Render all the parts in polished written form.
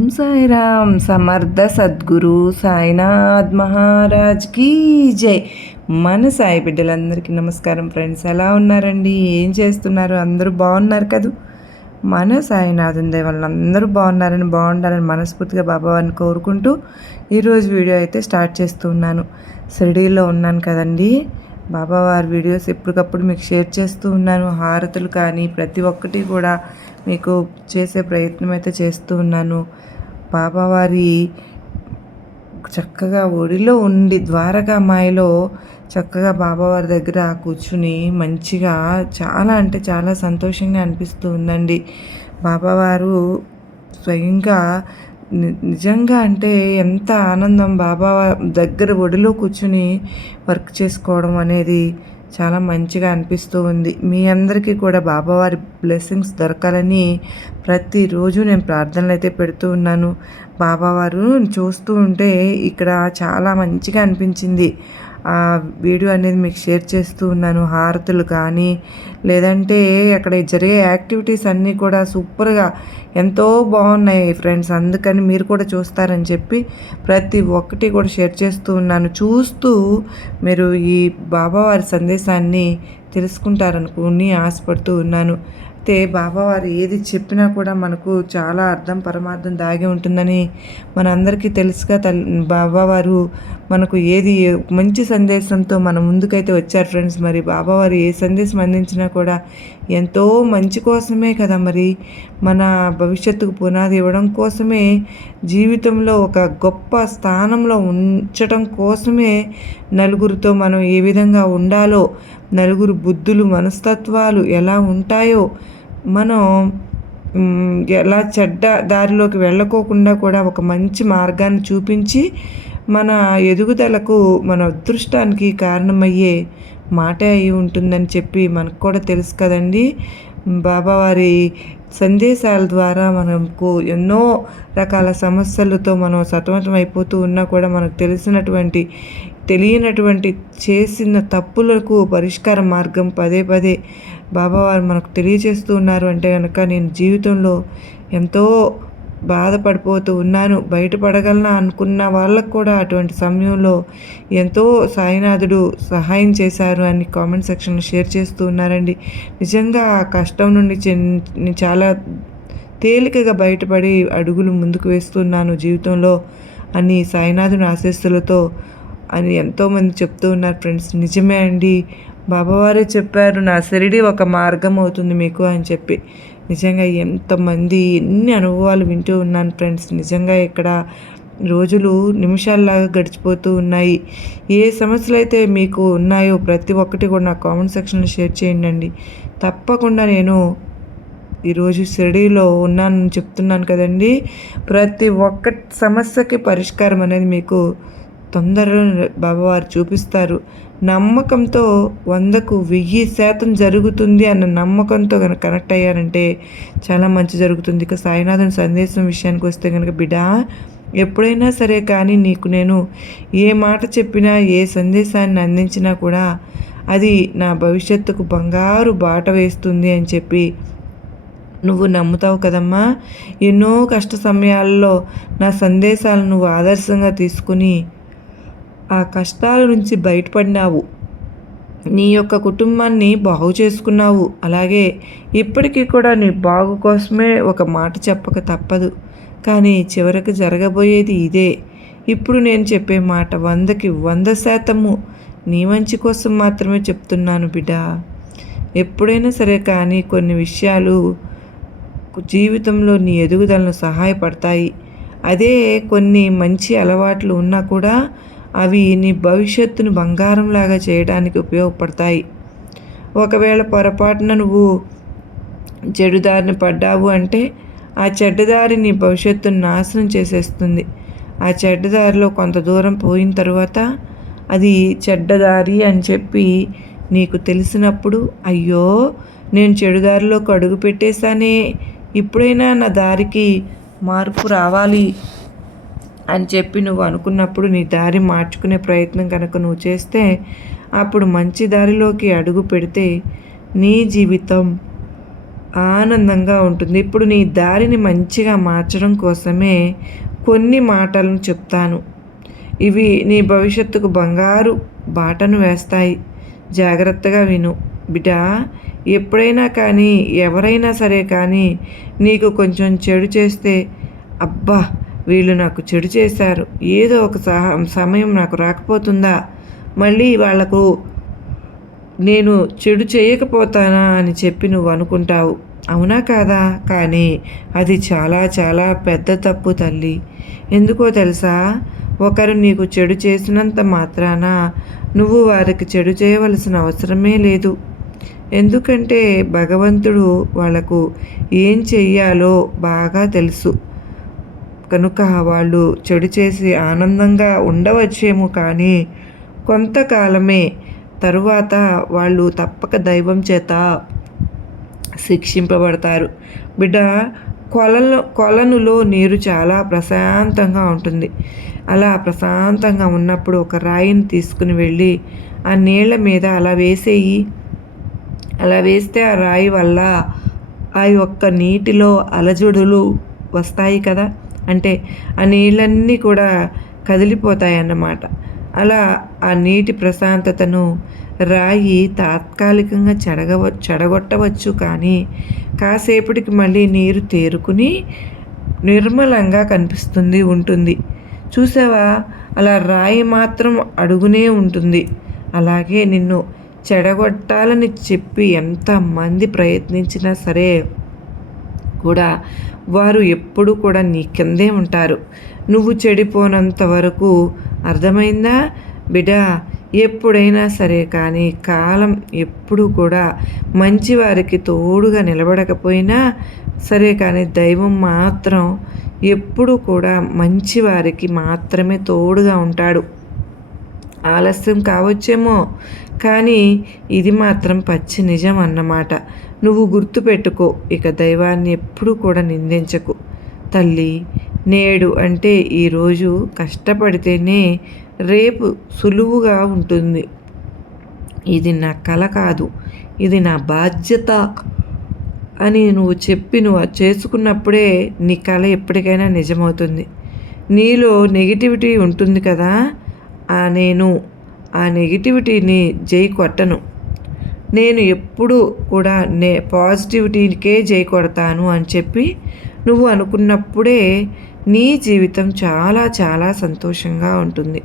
ఓం సాయిరామ్ సమర్థ సద్గురు సాయినాథ్ మహారాజ్ కీ జై. మన సాయి బిడ్డలందరికీ నమస్కారం ఫ్రెండ్స్. ఎలా ఉన్నారండి? ఏం చేస్తున్నారు? అందరూ బాగున్నారు కదూ? మన సాయినాథుని దయ వల్ల అందరూ బాగుండాలని మనస్ఫూర్తిగా బాబావారిని కోరుకుంటూ ఈరోజు వీడియో అయితే స్టార్ట్ చేస్తూ ఉన్నాను. షిరిడీలో ఉన్నాను కదండి. బాబావారి వీడియోస్ ఎప్పటికప్పుడు మీకు షేర్ చేస్తూ ఉన్నాను. హారతులు కానీ ప్రతి ఒక్కటి కూడా మీకు చేసే ప్రయత్నం అయితే చేస్తూ ఉన్నాను. బాబావారి చక్కగా ఒడిలో ఉండి ద్వారకామాయిలో చక్కగా బాబావారి దగ్గర కూర్చుని మంచిగా చాలా అంటే చాలా సంతోషంగా అనిపిస్తూ ఉందండి. బాబావారు స్వయంగా నిజంగా అంటే ఎంత ఆనందం బాబా దగ్గర ఒడిలో కూర్చుని వర్క్ చేసుకోవడం అనేది చాలా మంచిగా అనిపిస్తూ ఉంది. మీ అందరికీ కూడా బాబావారి బ్లెస్సింగ్స్ దొరకాలని ప్రతిరోజు నేను ప్రార్థనలు అయితే పెడుతూ ఉన్నాను. బాబావారు చూస్తూ ఉంటే ఇక్కడ చాలా మంచిగా అనిపించింది. ఆ వీడియో అనేది మీకు షేర్ చేస్తూ ఉన్నాను. హారతులు కానీ లేదంటే అక్కడ జరిగే యాక్టివిటీస్ అన్నీ కూడా సూపర్గా ఎంతో బాగున్నాయి ఫ్రెండ్స్. అందుకని మీరు కూడా చూస్తారని చెప్పి ప్రతి ఒక్కటి కూడా షేర్ చేస్తూ ఉన్నాను. చూస్తూ మీరు ఈ బాబావారి సందేశాన్ని తెలుసుకుంటారనుకుని ఆశపడుతూ ఉన్నాను. అయితే బాబావారు ఏది చెప్పినా కూడా మనకు చాలా అర్థం పరమార్థం దాగి ఉంటుందని మనందరికీ తెలుసుగా. బాబావారు మనకు ఏది మంచి సందేశంతో మన ముందుకైతే వచ్చారు ఫ్రెండ్స్. మరి బాబావారు ఏ సందేశం అందించినా కూడా ఎంతో మంచి కోసమే కదా. మరి మన భవిష్యత్తుకు పునాది ఇవ్వడం కోసమే, జీవితంలో ఒక గొప్ప స్థానంలో ఉంచడం కోసమే, నలుగురితో మనం ఏ విధంగా ఉండాలో, నలుగురు బుద్ధులు మనస్తత్వాలు ఎలా ఉంటాయో, మనం ఎలా చెడ్డ దారిలోకి వెళ్ళకోకుండా కూడా ఒక మంచి మార్గాన్ని చూపించి మన ఎదుగుదలకు, మన అదృష్టానికి కారణమయ్యే మాటే అయి ఉంటుందని చెప్పి మనకు కూడా తెలుసు కదండి. బాబావారి సందేశాల ద్వారా మనకు ఎన్నో రకాల సమస్యలతో మనం సతమతం అయిపోతూ ఉన్నా కూడా మనకు తెలియనటువంటి చేసిన తప్పులకు పరిష్కార మార్గం పదే పదే బాబావారు మనకు తెలియజేస్తూ ఉన్నారు. అంటే కనుక నేను జీవితంలో ఎంతో బాధపడిపోతూ ఉన్నాను, బయటపడగలనా అనుకున్న వాళ్ళకు కూడా అటువంటి సమయంలో ఎంతో సాయినాథుడు సహాయం చేశారు అని కామెంట్ సెక్షన్లో షేర్ చేస్తూ ఉన్నారండి. నిజంగా ఆ కష్టం నుండి చాలా తేలికగా బయటపడి అడుగులు ముందుకు వేస్తున్నాను జీవితంలో అని సాయినాథుని ఆశీస్సులతో అని ఎంతోమంది చెప్తూ ఉన్నారు ఫ్రెండ్స్. నిజమే అండి, బాబావారే చెప్పారు నా షిరిడి ఒక మార్గం అవుతుంది మీకు అని చెప్పి. నిజంగా ఎంతమంది ఎన్ని అనుభవాలు వింటూ ఉన్నాను ఫ్రెండ్స్. నిజంగా ఇక్కడ రోజులు నిమిషాల్లాగా గడిచిపోతూ ఉన్నాయి. ఏ సమస్యలు అయితే మీకు ఉన్నాయో ప్రతి ఒక్కటి కూడా నా కామెంట్ సెక్షన్లో షేర్ చేయండి. తప్పకుండా నేను ఈరోజు షిరిడీలో ఉన్నానని చెప్తున్నాను కదండి. ప్రతి ఒక్క సమస్యకి పరిష్కారం అనేది మీకు తొందరలో బాబావారు చూపిస్తారు. నమ్మకంతో 100కు 1000% జరుగుతుంది అన్న నమ్మకంతో కనుక కనెక్ట్ అయ్యారంటే చాలా మంచి జరుగుతుంది. ఇక సాయినాథుని సందేశం విషయానికి వస్తే కనుక, బిడ్డా ఎప్పుడైనా సరే కానీ నీకు నేను ఏ మాట చెప్పినా, ఏ సందేశాన్ని అందించినా కూడా అది నా భవిష్యత్తుకు బంగారు బాట వేస్తుంది అని చెప్పి నువ్వు నమ్ముతావు కదమ్మా. ఎన్నో కష్ట సమయాల్లో నా సందేశాలను నువ్వు ఆదర్శంగా తీసుకుని ఆ కష్టాల నుంచి బయటపడినావు, నీ యొక్క కుటుంబాన్ని బాగు చేసుకున్నావు. అలాగే ఇప్పటికీ కూడా నీ బాగు కోసమే ఒక మాట చెప్పక తప్పదు. కానీ చివరికి జరగబోయేది ఇదే. ఇప్పుడు నేను చెప్పే మాట 100కి 100% నీ మంచి కోసం మాత్రమే చెప్తున్నాను బిడ్డ. ఎప్పుడైనా సరే కానీ కొన్ని విషయాలు జీవితంలో నీ ఎదుగుదలను సహాయపడతాయి. అదే కొన్ని మంచి అలవాట్లు ఉన్నా కూడా అవి నీ భవిష్యత్తును బంగారంలాగా చేయడానికి ఉపయోగపడతాయి. ఒకవేళ పొరపాటున నువ్వు చెడుదారిని పడ్డావు అంటే ఆ చెడ్డదారి నీ భవిష్యత్తును నాశనం చేసేస్తుంది. ఆ చెడ్డదారిలో కొంత దూరం పోయిన తర్వాత అది చెడ్డదారి అని చెప్పి నీకు తెలిసినప్పుడు, అయ్యో నేను చెడుదారిలోకి అడుగు పెట్టేశానే, ఇప్పుడైనా నా దారికి మార్పు రావాలి అని చెప్పి నువ్వు అనుకున్నప్పుడు నీ దారి మార్చుకునే ప్రయత్నం కనుక నువ్వు చేస్తే, అప్పుడు మంచి దారిలోకి అడుగు పెడితే నీ జీవితం ఆనందంగా ఉంటుంది. ఇప్పుడు నీ దారిని మంచిగా మార్చడం కోసమే కొన్ని మాటలను చెప్తాను. ఇవి నీ భవిష్యత్తుకు బంగారు బాటను వేస్తాయి. జాగ్రత్తగా విను. బిడ్డా, ఎప్పుడైనా కానీ ఎవరైనా సరే కానీ నీకు కొంచెం చెడు చేస్తే, అబ్బా వీళ్ళు నాకు చెడు చేశారు, ఏదో ఒక సమయం నాకు రాకపోతుందా, మళ్ళీ వాళ్లకు నేను చెడు చేయకపోతానా అని చెప్పి నువ్వు అనుకుంటావు. అవునా కాదా? కానీ అది చాలా చాలా పెద్ద తప్పు తల్లి. ఎందుకో తెలుసా? ఒకరు నీకు చెడు చేసినంత మాత్రాన నువ్వు వారికి చెడు చేయవలసిన అవసరమే లేదు. ఎందుకంటే భగవంతుడు వాళ్లకు ఏం చెయ్యాలో బాగా తెలుసు. కనుక వాళ్ళు చెడు చేసి ఆనందంగా ఉండవచ్చేమో, కానీ కొంతకాలమే తరువాత వాళ్ళు తప్పక దైవం చేత శిక్షింపబడతారు. బిడ్డ, కొలనులో నీరు చాలా ప్రశాంతంగా ఉంటుంది. అలా ప్రశాంతంగా ఉన్నప్పుడు ఒక రాయిని తీసుకుని వెళ్ళి ఆ నీళ్ల మీద అలా వేసేయి. అలా వేస్తే ఆ రాయి వల్ల ఆ యొక్క నీటిలో అలజడులు వస్తాయి కదా, అంటే ఆ నీళ్ళన్నీ కూడా కదిలిపోతాయి అన్నమాట. అలా ఆ నీటి ప్రశాంతతను రాయి తాత్కాలికంగా చెడగొట్టవచ్చు, కానీ కాసేపటికి మళ్ళీ నీరు తేరుకుని నిర్మలంగా ఉంటుంది. చూసావా? అలా రాయి మాత్రం అడుగునే ఉంటుంది. అలాగే నిన్ను చెడగొట్టాలని చెప్పి ఎంతమంది ప్రయత్నించినా సరే కూడా వారు ఎప్పుడు కూడా నీ కిందే ఉంటారు, నువ్వు చెడిపోనంత వరకు. అర్థమైందా బిడ్డా? ఎప్పుడైనా సరే కానీ కాలం ఎప్పుడు కూడా మంచివారికి తోడుగా నిలబడకపోయినా సరే కానీ దైవం మాత్రం ఎప్పుడు కూడా మంచివారికి మాత్రమే తోడుగా ఉంటాడు. ఆలస్యం కావచ్చేమో, కానీ ఇది మాత్రం పచ్చి నిజం అన్నమాట. నువ్వు గుర్తుపెట్టుకో. ఇక దైవాన్ని ఎప్పుడూ కూడా నిందించకు తల్లి. నేడు అంటే ఈరోజు కష్టపడితేనే రేపు సులువుగా ఉంటుంది. ఇది నా కల కాదు, ఇది నా బాధ్యత అని నువ్వు చేసుకున్నప్పుడే నీ కల ఎప్పటికైనా నిజమవుతుంది. నీలో నెగిటివిటీ ఉంటుంది కదా, నేను ఆ నెగిటివిటీని జై కొట్టను. నేను ఎప్పుడు కూడా పాజిటివిటీకే జై కొడతాను అని చెప్పి నువ్వు అనుకున్నప్పుడే నీ జీవితం చాలా చాలా సంతోషంగా ఉంటుంది.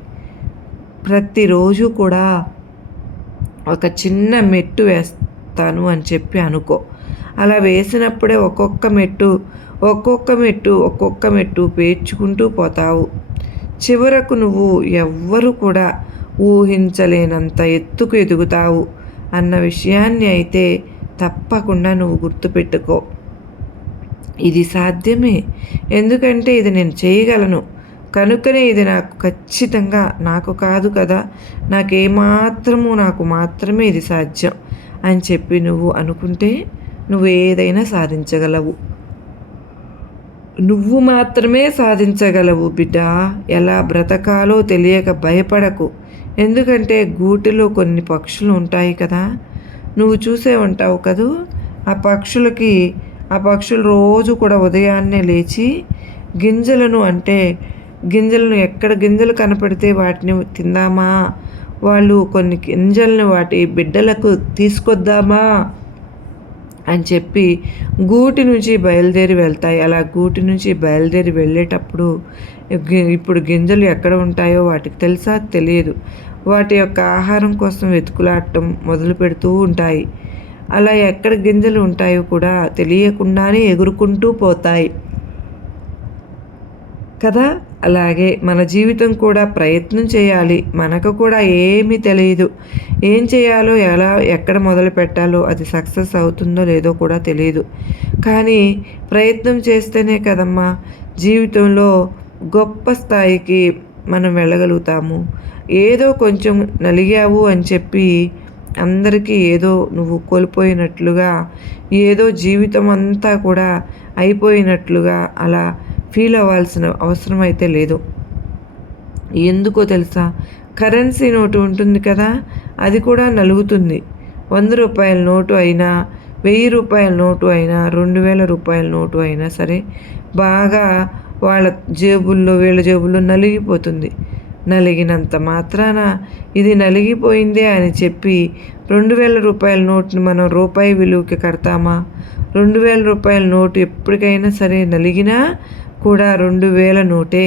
ప్రతిరోజు కూడా ఒక చిన్న మెట్టు వేస్తాను అని చెప్పి అనుకో. అలా వేసినప్పుడే ఒక్కొక్క మెట్టు పేర్చుకుంటూ పోతావు. చివరకు నువ్వు ఎవ్వరు కూడా ఊహించలేనంత ఎత్తుకు ఎదుగుతావు అన్న విషయాన్ని అయితే తప్పకుండా నువ్వు గుర్తుపెట్టుకో. ఇది సాధ్యమే, ఎందుకంటే ఇది నేను చేయగలను కనుకనే ఇది నాకు ఖచ్చితంగా నాకు కాదు కదా, నాకు మాత్రమే ఇది సాధ్యం అని చెప్పి నువ్వు అనుకుంటే నువ్వు ఏదైనా సాధించగలవు. నువ్వు మాత్రమే సాధించగలవు బిడ్డ. ఎలా బ్రతకాలో తెలియక భయపడకు. ఎందుకంటే గూటిలో కొన్ని పక్షులు ఉంటాయి కదా, నువ్వు చూసే ఉంటావు కదూ. ఆ పక్షులు రోజు కూడా ఉదయాన్నే లేచి గింజలను ఎక్కడ గింజలు కనపడితే వాటిని తిందామా, వాళ్ళు కొన్ని గింజలను వాటి బిడ్డలకు తీసుకొద్దామా అని చెప్పి గూటి నుంచి బయలుదేరి వెళ్తాయి. అలా గూటి నుంచి బయలుదేరి వెళ్ళేటప్పుడు ఇప్పుడు గింజలు ఎక్కడ ఉంటాయో వాటికి తెలుసా? తెలియదు. వాటి యొక్క ఆహారం కోసం వెతుకులాడటం మొదలు పెడుతూ ఉంటాయి. అలా ఎక్కడ గింజలు ఉంటాయో కూడా తెలియకుండానే ఎగురుకుంటూ పోతాయి కదా. అలాగే మన జీవితం కూడా ప్రయత్నం చేయాలి. మనకు కూడా ఏమీ తెలియదు, ఏం చేయాలో ఎక్కడ మొదలు పెట్టాలో, అది సక్సెస్ అవుతుందో లేదో కూడా తెలియదు. కానీ ప్రయత్నం చేస్తేనే కదమ్మా జీవితంలో గొప్ప స్థాయికి మనం వెళ్ళగలుగుతాము. ఏదో కొంచెం నలిగావు అని చెప్పి అందరికీ ఏదో నువ్వు కోల్పోయినట్లుగా, ఏదో జీవితం అంతా కూడా అయిపోయినట్లుగా అలా ఫీల్ అవ్వాల్సిన అవసరం అయితే లేదు. ఎందుకో తెలుసా? కరెన్సీ నోటు ఉంటుంది కదా, అది కూడా నలుగుతుంది. 100 రూపాయల నోటు అయినా, రూ. 1000 నోటు అయినా, 2000 రూపాయల నోటు అయినా సరే బాగా వాళ్ళ జేబుల్లో వీళ్ళ జేబుల్లో నలిగిపోతుంది. నలిగినంత మాత్రాన ఇది నలిగిపోయిందే అని చెప్పి 2000 రూపాయల నోటుని మనం రూపాయి విలువకి కడతామా? 2000 రూపాయల నోటు ఎప్పటికైనా సరే నలిగినా కూడా 2000 నోటే.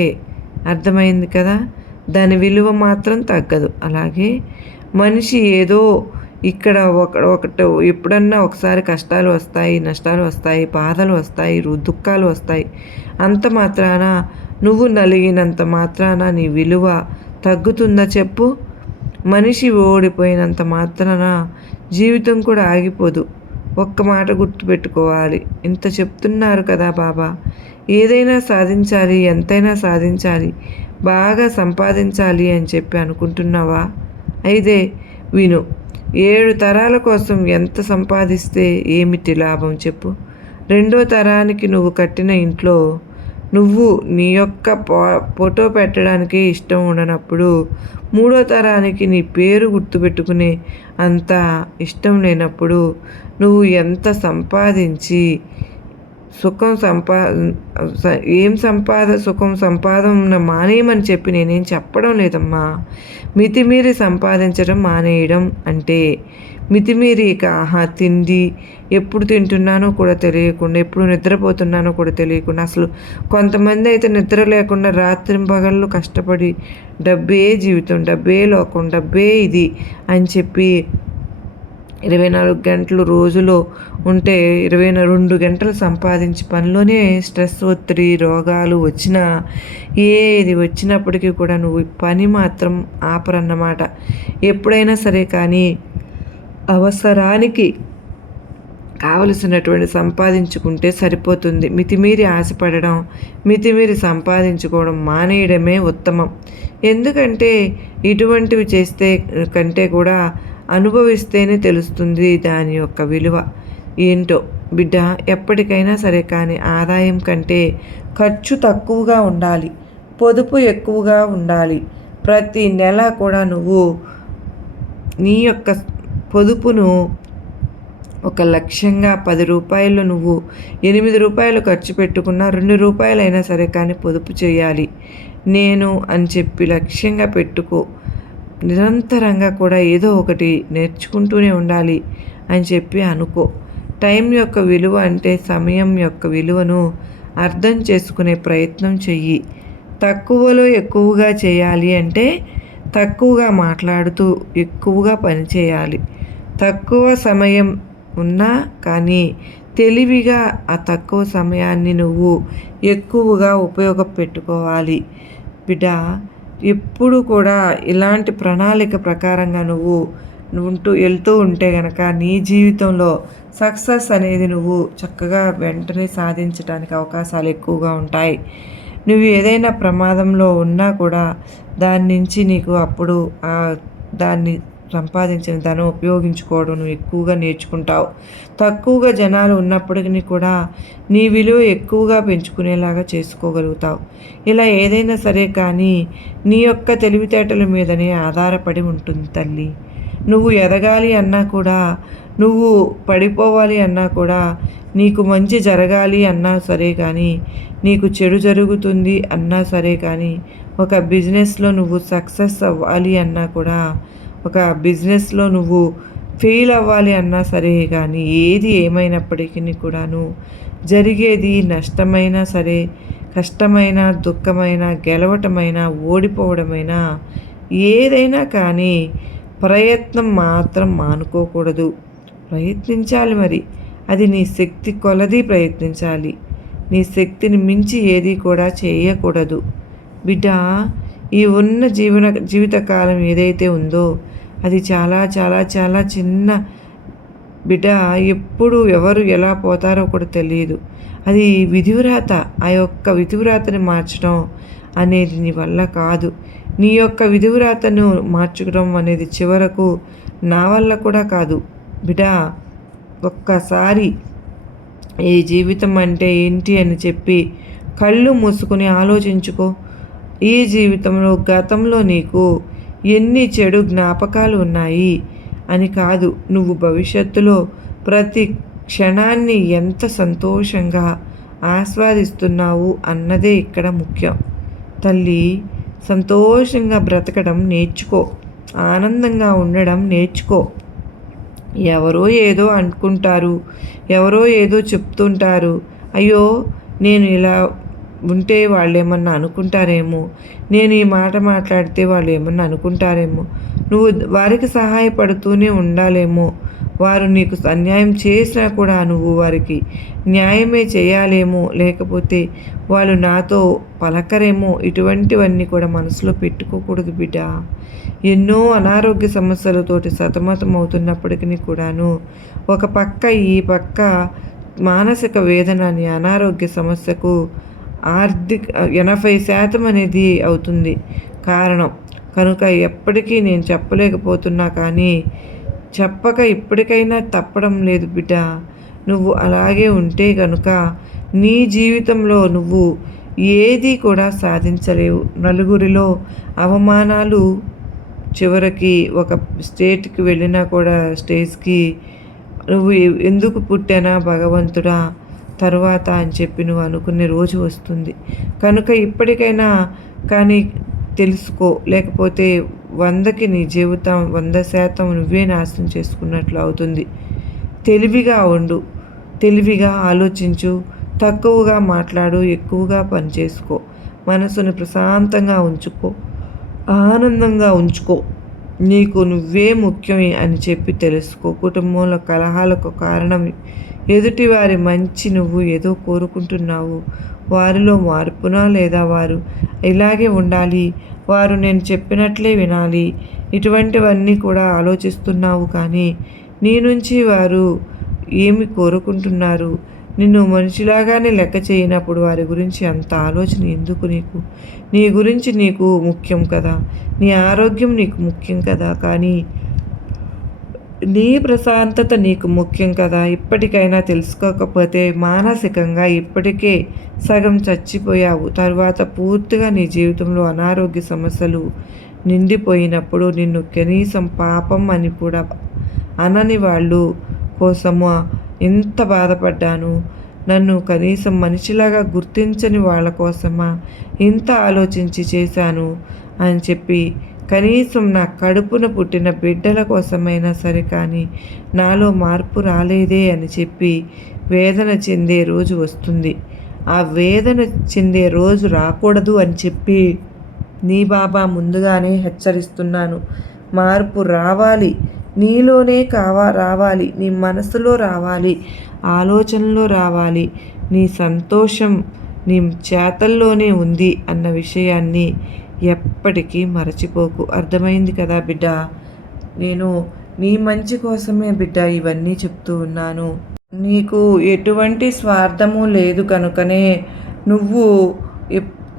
అర్థమైంది కదా? దాని విలువ మాత్రం తగ్గదు. అలాగే మనిషి ఏదో ఇక్కడ ఒకటి ఎప్పుడన్నా ఒకసారి కష్టాలు వస్తాయి, నష్టాలు వస్తాయి, బాధలు వస్తాయి, దుఃఖాలు వస్తాయి. అంత మాత్రాన నువ్వు నలిగినంత మాత్రాన నీ విలువ తగ్గుతుందా చెప్పు? మనిషి ఓడిపోయినంత మాత్రాన జీవితం కూడా ఆగిపోదు. ఒక్క మాట గుర్తుపెట్టుకోవాలి. ఇంత చెప్తున్నారు కదా బాబా, ఏదైనా సాధించాలి, ఎంతైనా సాధించాలి, బాగా సంపాదించాలి అని చెప్పి అనుకుంటున్నావా? అయితే విను. 7 తరాల కోసం ఎంత సంపాదిస్తే ఏమిటి లాభం చెప్పు? 2వ తరానికి నువ్వు కట్టిన ఇంట్లో నువ్వు నీ యొక్క ఫోటో పెట్టడానికి ఇష్టం ఉండనప్పుడు, 3వ తరానికి నీ పేరు గుర్తుపెట్టుకునే అంత ఇష్టం లేనప్పుడు నువ్వు ఎంత సంపాదించి సుఖం సుఖం సంపాదన మానేయమని చెప్పి నేనేం చెప్పడం లేదమ్మా. మితిమీరి సంపాదించడం మానేయడం అంటే మితిమీరి ఇక తిండి ఎప్పుడు తింటున్నానో కూడా తెలియకుండా, ఎప్పుడు నిద్రపోతున్నానో కూడా తెలియకుండా, అసలు కొంతమంది అయితే నిద్ర లేకుండా రాత్రింపగళ్ళు కష్టపడి డబ్బే జీవితం, డబ్బే లోకం, డబ్బే ఇది అని చెప్పి 24 గంటలు రోజులో ఉంటే 22 గంటలు సంపాదించి పనిలోనే స్ట్రెస్, ఒత్తిడి, రోగాలు వచ్చినా ఏది వచ్చినప్పటికీ కూడా నువ్వు పని మాత్రం ఆపరన్నమాట. ఎప్పుడైనా సరే కానీ అవసరానికి కావలసినటువంటి సంపాదించుకుంటే సరిపోతుంది. మితిమీరి ఆశపడడం, మితిమీరి సంపాదించుకోవడం మానేయడమే ఉత్తమం. ఎందుకంటే ఇటువంటివి చేస్తే కంటే కూడా అనుభవిస్తేనే తెలుస్తుంది దాని యొక్క విలువ ఏంటో. బిడ్డ, ఎప్పటికైనా సరే కానీ ఆదాయం కంటే ఖర్చు తక్కువగా ఉండాలి, పొదుపు ఎక్కువగా ఉండాలి. ప్రతి నెల కూడా నువ్వు నీ యొక్క పొదుపును ఒక లక్ష్యంగా 10 రూపాయలు నువ్వు 8 రూపాయలు ఖర్చు పెట్టుకున్నా 2 రూపాయలైనా సరే కానీ పొదుపు చేయాలి నేను అని చెప్పి లక్ష్యంగా పెట్టుకో. నిరంతరంగా కూడా ఏదో ఒకటి నేర్చుకుంటూనే ఉండాలి అని చెప్పి అనుకో. టైం యొక్క విలువ అంటే సమయం యొక్క విలువను అర్థం చేసుకునే ప్రయత్నం చెయ్యి. తక్కువలో ఎక్కువగా చేయాలి అంటే తక్కువగా మాట్లాడుతూ ఎక్కువగా పని చేయాలి. తక్కువ సమయం ఉన్నా కానీ తెలివిగా ఆ తక్కువ సమయాన్ని నువ్వు ఎక్కువగా ఉపయోగపెట్టుకోవాలి. బిడ్డ, ఎప్పుడు కూడా ఇలాంటి ప్రణాళిక ప్రకారంగా నువ్వు వెళ్తూ ఉంటే కనుక నీ జీవితంలో సక్సెస్ అనేది నువ్వు చక్కగా వెంటనే సాధించడానికి అవకాశాలు ఎక్కువగా ఉంటాయి. నువ్వు ఏదైనా ప్రమాదంలో ఉన్నా కూడా దాని నుంచి నీకు అప్పుడు దాన్ని సంపాదించిన ధనం ఉపయోగించుకోవడం నువ్వు ఎక్కువగా నేర్చుకుంటావు. తక్కువగా జనాలు ఉన్నప్పటికీ కూడా నీ విలువ ఎక్కువగా పెంచుకునేలాగా చేసుకోగలుగుతావు. ఇలా ఏదైనా సరే కానీ నీ యొక్క తెలివితేటల మీదనే ఆధారపడి ఉంటుంది తల్లి. నువ్వు ఎదగాలి అన్నా కూడా, నువ్వు పడిపోవాలి అన్నా కూడా, నీకు మంచి జరగాలి అన్నా సరే కానీ, నీకు చెడు జరుగుతుంది అన్నా సరే కానీ, ఒక బిజినెస్లో నువ్వు సక్సెస్ అవ్వాలి అన్నా కూడా, ఒక బిజినెస్లో నువ్వు ఫెయిల్ అవ్వాలి అన్నా సరే కానీ, ఏది ఏమైనప్పటికీ కూడాను జరిగేది నష్టమైనా సరే, కష్టమైన, దుఃఖమైన, గెలవటమైనా, ఓడిపోవడమైనా ఏదైనా కానీ ప్రయత్నం మాత్రం మానుకోకూడదు. ప్రయత్నించాలి. మరి అది నీ శక్తి కొలది ప్రయత్నించాలి. నీ శక్తిని మించి ఏది కూడా చేయకూడదు. బిడ్డ, ఈ ఉన్న జీవితకాలం ఏదైతే ఉందో అది చాలా చాలా చాలా చిన్న. బిడ్డ, ఎప్పుడు ఎవరు ఎలా పోతారో కూడా తెలియదు. అది విధివ్రాత. ఆ యొక్క విధివ్రాతని మార్చడం అనేది నీ వల్ల కాదు. నీ యొక్క విధివ్రాతను మార్చుకోవడం అనేది చివరకు నా వల్ల కూడా కాదు. బిడ్డ, ఒక్కసారి ఈ జీవితం అంటే ఏంటి అని చెప్పి కళ్ళు మూసుకొని ఆలోచించుకో. ఈ జీవితంలో గతంలో నీకు ఎన్ని చెడు జ్ఞాపకాలు ఉన్నాయి అని కాదు, నువ్వు భవిష్యత్తులో ప్రతి క్షణాన్ని ఎంత సంతోషంగా ఆస్వాదిస్తున్నావు అన్నదే ఇక్కడ ముఖ్యం. తల్లి, సంతోషంగా బ్రతకడం నేర్చుకో. ఆనందంగా ఉండడం నేర్చుకో. ఎవరో ఏదో అనుకుంటారు, ఎవరో ఏదో చెప్తుంటారు. అయ్యో, నేను ఇలా ఉంటే వాళ్ళేమన్నా అనుకుంటారేమో, నేను ఈ మాట మాట్లాడితే వాళ్ళు ఏమన్నా అనుకుంటారేమో, నువ్వు వారికి సహాయపడుతూనే ఉండాలేమో, వారు నీకు అన్యాయం చేసినా కూడా నువ్వు వారికి న్యాయమే చేయాలేమో, లేకపోతే వాళ్ళు నాతో పలకరేమో, ఇటువంటివన్నీ కూడా మనసులో పెట్టుకోకూడదు బిడ్డ. ఎన్నో అనారోగ్య సమస్యలతోటి సతమతం అవుతున్నప్పటికీ కూడాను ఒక పక్క ఈ పక్క మానసిక వేదన అనే అనారోగ్య సమస్యకు 80% అనేది అవుతుంది కారణం. కనుక ఎప్పటికీ నేను చెప్పలేకపోతున్నా కానీ చెప్పక ఇప్పటికైనా తప్పడం లేదు బిడ్డ. నువ్వు అలాగే ఉంటే కనుక నీ జీవితంలో నువ్వు ఏది కూడా సాధించలేవు. నలుగురిలో అవమానాలు, చివరికి ఒక స్టేట్కి వెళ్ళినా కూడా స్టేజ్కి నువ్వు ఎందుకు పుట్టానా భగవంతుడా తరువాత అని చెప్పి నువ్వు అనుకునే రోజు వస్తుంది. కనుక ఇప్పటికైనా కానీ తెలుసుకో, లేకపోతే 100కి నీ జీవితం 100% నువ్వే నాశనం చేసుకున్నట్లు అవుతుంది. తెలివిగా ఉండు, తెలివిగా ఆలోచించు, తక్కువగా మాట్లాడు, ఎక్కువగా పనిచేసుకో, మనసును ప్రశాంతంగా ఉంచుకో, ఆనందంగా ఉంచుకో. నీకు నువ్వే ముఖ్యమే అని చెప్పి తెలుసుకో. కుటుంబంలో కలహాలకు కారణం ఎదుటివారి మంచి నువ్వు ఏదో కోరుకుంటున్నావు. వారిలో మార్పునా, లేదా వారు ఇలాగే ఉండాలి, వారు నేను చెప్పినట్లే వినాలి, ఇటువంటివన్నీ కూడా ఆలోచిస్తున్నావు. కానీ నీ నుంచి వారు ఏమి కోరుకుంటున్నారు? నిన్ను మనిషిలాగానే లెక్క చేయనప్పుడు వారి గురించి అంత ఆలోచన ఎందుకు నీకు? నీ గురించి నీకు ముఖ్యం కదా, నీ ఆరోగ్యం నీకు ముఖ్యం కదా, కానీ నీ ప్రశాంతత నీకు ముఖ్యం కదా. ఇప్పటికైనా తెలుసుకోకపోతే మానసికంగా ఇప్పటికే సగం చచ్చిపోయావు. తర్వాత పూర్తిగా నీ జీవితంలో అనారోగ్య సమస్యలు నిండిపోయినప్పుడు నిన్ను కనీసం పాపం అని కూడా అనని వాళ్ళు కోసము ఎంత బాధపడ్డాను. నన్ను కనీసం మనిషిలాగా గుర్తించని వాళ్ళ కోసమా ఇంత ఆలోచించి చేశాను అని చెప్పి, కనీసం నా కడుపున పుట్టిన బిడ్డల కోసమైనా సరే కానీ నాలో మార్పు రాలేదే అని చెప్పి వేదన చెందే రోజు వస్తుంది. ఆ వేదన చెందే రోజు రాకూడదు అని చెప్పి నీ బాబా ముందుగానే హెచ్చరిస్తున్నాను. మార్పు రావాలి, నీలోనే రావాలి, నీ మనసులో రావాలి, ఆలోచనలో రావాలి. నీ సంతోషం నీ చేతల్లోనే ఉంది అన్న విషయాన్ని ఎప్పటికీ మరచిపోకు. అర్థమైంది కదా బిడ్డ? నేను నీ మంచి కోసమే బిడ్డ ఇవన్నీ చెప్తూ ఉన్నాను. నీకు ఎటువంటి స్వార్థము లేదు కనుకనే నువ్వు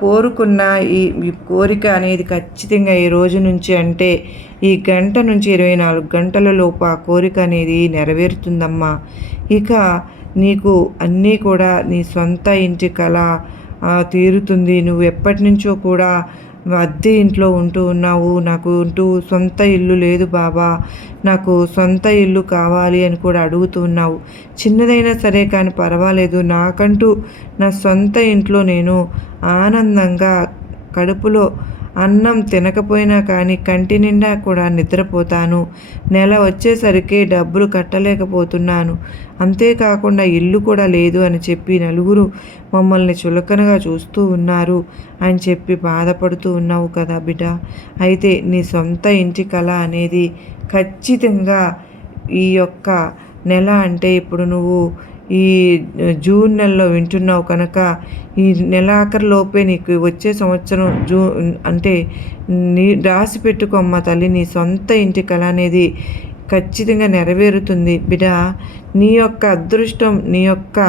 కోరుకున్న ఈ కోరిక అనేది ఖచ్చితంగా ఈ రోజు నుంచి, అంటే ఈ గంట నుంచి 24 గంటల లోపు ఆ కోరిక అనేది నెరవేరుతుందమ్మా. ఇక నీకు అన్నీ కూడా నీ సొంత ఇంటి కళ తీరుతుంది. నువ్వు ఎప్పటి నుంచో కూడా అద్దె ఇంట్లో ఉంటూ ఉన్నావు. నాకు సొంత ఇల్లు లేదు బాబా, నాకు సొంత ఇల్లు కావాలి అని కూడా అడుగుతూ ఉన్నావు. చిన్నదైనా సరే కానీ పర్వాలేదు, నాకంటూ నా సొంత ఇంట్లో నేను ఆనందంగా కడుపులో అన్నం తినకపోయినా కానీ కంటి నిండా కూడా నిద్రపోతాను. నెల వచ్చేసరికి డబ్బులు కట్టలేకపోతున్నాను, అంతేకాకుండా ఇల్లు కూడా లేదు అని చెప్పి నలుగురు మమ్మల్ని చులకనగా చూస్తూ ఉన్నారు అని చెప్పి బాధపడుతూ ఉన్నావు కదా బిడ్డ. అయితే నీ సొంత ఇంటి కళ అనేది ఖచ్చితంగా ఈ యొక్క నెల, అంటే ఇప్పుడు నువ్వు ఈ జూన్ నెలలో వింటున్నావు కనుక ఈ నెలాఖరులోపే నీకు వచ్చే సంవత్సరం అంటే నీ రాసి పెట్టుకోమ్మ తల్లి, నీ సొంత ఇంటి కళ అనేది ఖచ్చితంగా నెరవేరుతుంది బిడ్డ. నీ యొక్క అదృష్టం నీ యొక్క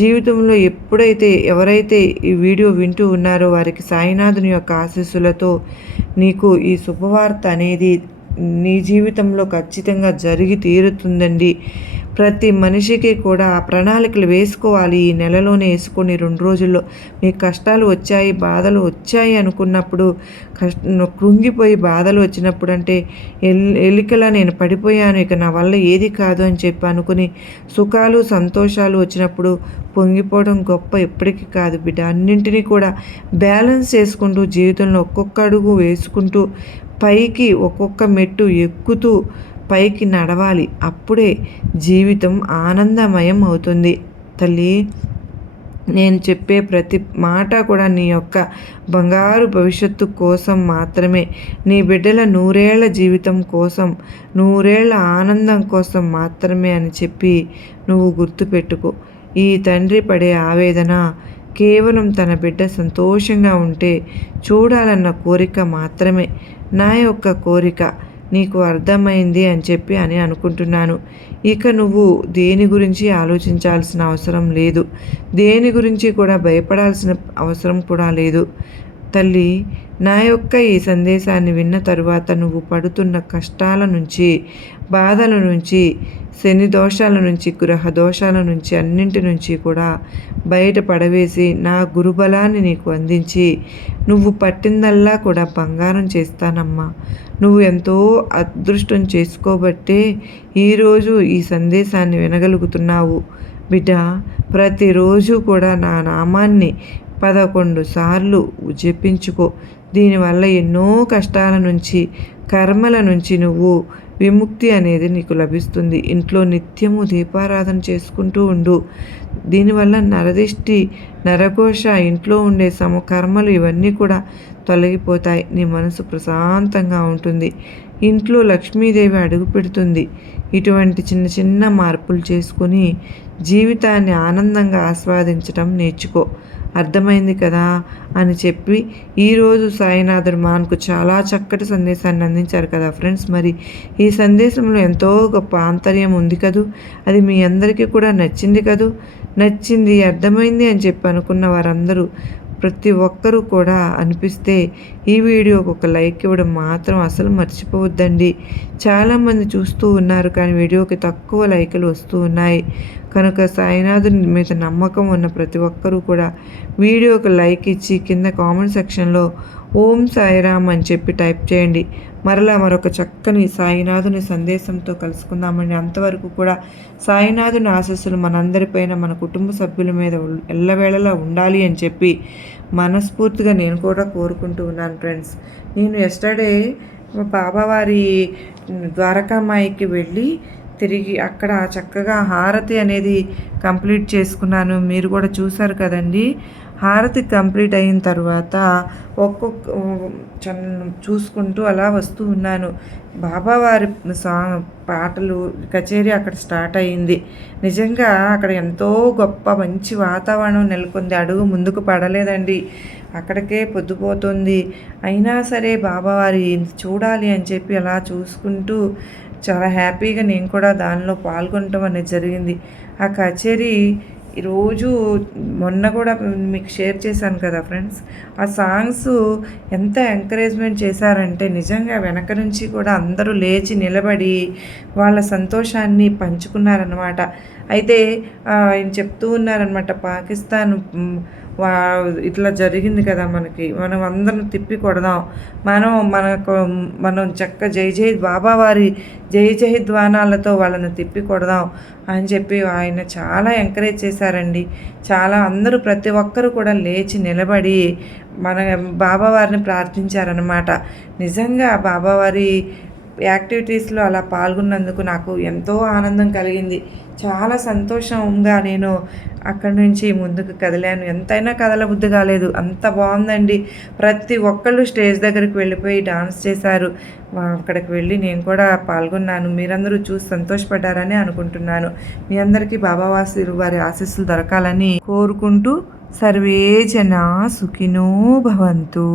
జీవితంలో ఎప్పుడైతే ఎవరైతే ఈ వీడియో వింటూ ఉన్నారో వారికి సాయినాథుని యొక్క ఆశీస్సులతో నీకు ఈ శుభవార్త అనేది నీ జీవితంలో ఖచ్చితంగా జరిగి తీరుతుందండి. ప్రతి మనిషికి కూడా ప్రణాళికలు వేసుకోవాలి. ఈ నెలలోనే వేసుకొని 2 రోజుల్లో మీకు కష్టాలు వచ్చాయి, బాధలు వచ్చాయి అనుకున్నప్పుడు కృంగిపోయి బాధలు వచ్చినప్పుడు అంటే ఎలికలా నేను పడిపోయాను, ఇక నా వల్ల ఏది కాదు అని చెప్పి అనుకుని సుఖాలు సంతోషాలు వచ్చినప్పుడు పొంగిపోవడం గొప్ప ఎప్పటికీ కాదు బిడ్డ. అన్నింటినీ కూడా బ్యాలెన్స్ చేసుకుంటూ జీవితంలో ఒక్కొక్క అడుగు వేసుకుంటూ పైకి ఒక్కొక్క మెట్టు ఎక్కుతూ పైకి నడవాలి. అప్పుడే జీవితం ఆనందమయం అవుతుంది. తల్లి, నేను చెప్పే ప్రతి మాట కూడా నీ యొక్క బంగారు భవిష్యత్తు కోసం మాత్రమే, నీ బిడ్డల 100 ఏళ్ల జీవితం కోసం, 100 ఏళ్ల ఆనందం కోసం మాత్రమే అని చెప్పి నువ్వు గుర్తుపెట్టుకో. ఈ తండ్రి పడే ఆవేదన కేవలం తన బిడ్డ సంతోషంగా ఉంటే చూడాలన్న కోరిక మాత్రమే. నా యొక్క కోరిక నీకు అర్థమైంది అని చెప్పి అనుకుంటున్నాను. ఇక నువ్వు దేని గురించి ఆలోచించాల్సిన అవసరం లేదు, దేని గురించి కూడా భయపడాల్సిన అవసరం కూడా లేదు. తల్లి, నా యొక్క ఈ సందేశాన్ని విన్న తరువాత నువ్వు పడుతున్న కష్టాల నుంచి, బాధల నుంచి, శని దోషాల నుంచి, గ్రహ దోషాల నుంచి, అన్నింటి నుంచి కూడా బయటపడవేసి నా గురుబలాన్ని నీకు అందించి నువ్వు పట్టిందల్లా కూడా బంగారం చేస్తానమ్మా. నువ్వు ఎంతో అదృష్టం చేసుకోబట్టే ఈరోజు ఈ సందేశాన్ని వినగలుగుతున్నావు బిడ్డ. ప్రతిరోజు కూడా నా నామాన్ని 11 సార్లు జపించుకో. దీనివల్ల ఎన్నో కష్టాల నుంచి, కర్మల నుంచి నువ్వు విముక్తి అనేది నీకు లభిస్తుంది. ఇంట్లో నిత్యము దీపారాధన చేసుకుంటూ ఉండు. దీనివల్ల నరదిష్టి, నరఘోష, ఇంట్లో ఉండే సమకర్మలు ఇవన్నీ కూడా తొలగిపోతాయి. నీ మనసు ప్రశాంతంగా ఉంటుంది. ఇంట్లో లక్ష్మీదేవి అడుగు పెడుతుంది. ఇటువంటి చిన్న చిన్న మార్పులు చేసుకొని జీవితాన్ని ఆనందంగా ఆస్వాదించడం నేర్చుకో. అర్థమైంది కదా అని చెప్పి ఈరోజు సాయినాథుడు మనకు చాలా చక్కటి సందేశాన్ని అందించారు కదా ఫ్రెండ్స్. మరి ఈ సందేశంలో ఎంతో గొప్ప ఆంతర్యం ఉంది కదూ. అది మీ అందరికీ కూడా నచ్చింది కదూ. నచ్చింది, అర్థమైంది అని చెప్పి అనుకున్న వారందరూ ప్రతి ఒక్కరూ కూడా అనిపిస్తే ఈ వీడియోకి ఒక లైక్ ఇవ్వడం మాత్రం అసలు మర్చిపోవద్దండి. చాలామంది చూస్తూ ఉన్నారు కానీ వీడియోకి తక్కువ లైకులు వస్తూ ఉన్నాయి. కనుక సాయినాథుని మీద నమ్మకం ఉన్న ప్రతి ఒక్కరూ కూడా వీడియోకి లైక్ ఇచ్చి కింద కామెంట్ సెక్షన్లో ఓం సాయిరామ్ అని చెప్పి టైప్ చేయండి. మరలా మరొక చక్కని సాయినాథుని సందేశంతో కలుసుకుందామండి. అంతవరకు కూడా సాయినాథుని ఆశీస్సులు మనందరిపైన, మన కుటుంబ సభ్యుల మీద ఎల్లవేళలా ఉండాలి అని చెప్పి మనస్ఫూర్తిగా నేను కూడా కోరుకుంటూ ఉన్నాను ఫ్రెండ్స్. నేను ఎస్టర్డే బాబావారి ద్వారకామాయికి వెళ్ళి తిరిగి అక్కడ చక్కగా హారతి అనేది కంప్లీట్ చేసుకున్నాను. మీరు కూడా చూసారు కదండి. హారతి కంప్లీట్ అయిన తర్వాత ఒక్కొక్క చూసుకుంటూ అలా వస్తూ ఉన్నాను. బాబావారి పాటలు కచేరీ అక్కడ స్టార్ట్ అయ్యింది. నిజంగా అక్కడ ఎంతో గొప్ప మంచి వాతావరణం నెలకొంది. అడుగు ముందుకు పడలేదండి, అక్కడికే పొద్దుపోతుంది. అయినా సరే బాబావారి చూడాలి అని చెప్పి అలా చూసుకుంటూ చాలా హ్యాపీగా నేను కూడా దానిలో పాల్గొనటం అనేది జరిగింది. ఆ కచేరీ ఈరోజు మొన్న కూడా మీకు షేర్ చేశాను కదా ఫ్రెండ్స్. ఆ సాంగ్స్ ఎంత ఎంకరేజ్మెంట్ చేశారంటే నిజంగా వెనక నుంచి కూడా అందరూ లేచి నిలబడి వాళ్ళ సంతోషాన్ని పంచుకున్నారన్నమాట. అయితే ఆయన చెప్తూ ఉన్నారనమాట, పాకిస్తాన్ ఇట్లా జరిగింది కదా మనకి, మనం అందరం తిప్పి కొడదాం, మనం చక్క జై జై బాబావారి జై జై ధ్వానాలతో వాళ్ళని తిప్పి కొడదాం అని చెప్పి ఆయన చాలా ఎంకరేజ్ చేశారండి. చాలా అందరూ ప్రతి ఒక్కరూ కూడా లేచి నిలబడి మన బాబావారిని ప్రార్థించారనమాట. నిజంగా బాబావారి యాక్టివిటీస్లో అలా పాల్గొన్నందుకు నాకు ఎంతో ఆనందం కలిగింది. చాలా సంతోషంగా నేను అక్కడి నుంచి ముందుకు కదిలాను. ఎంతైనా కదలబుద్ధి కాలేదు, అంత బాగుందండి. ప్రతి ఒక్కళ్ళు స్టేజ్ దగ్గరికి వెళ్ళిపోయి డాన్స్ చేశారు. అక్కడికి వెళ్ళి నేను కూడా పాల్గొన్నాను. మీరందరూ చూసి సంతోషపడ్డారని అనుకుంటున్నాను. మీ అందరికీ బాబావాసులు వారి ఆశీస్సులు దొరకాలని కోరుకుంటూ సర్వే జనా సుఖినో భవంతు.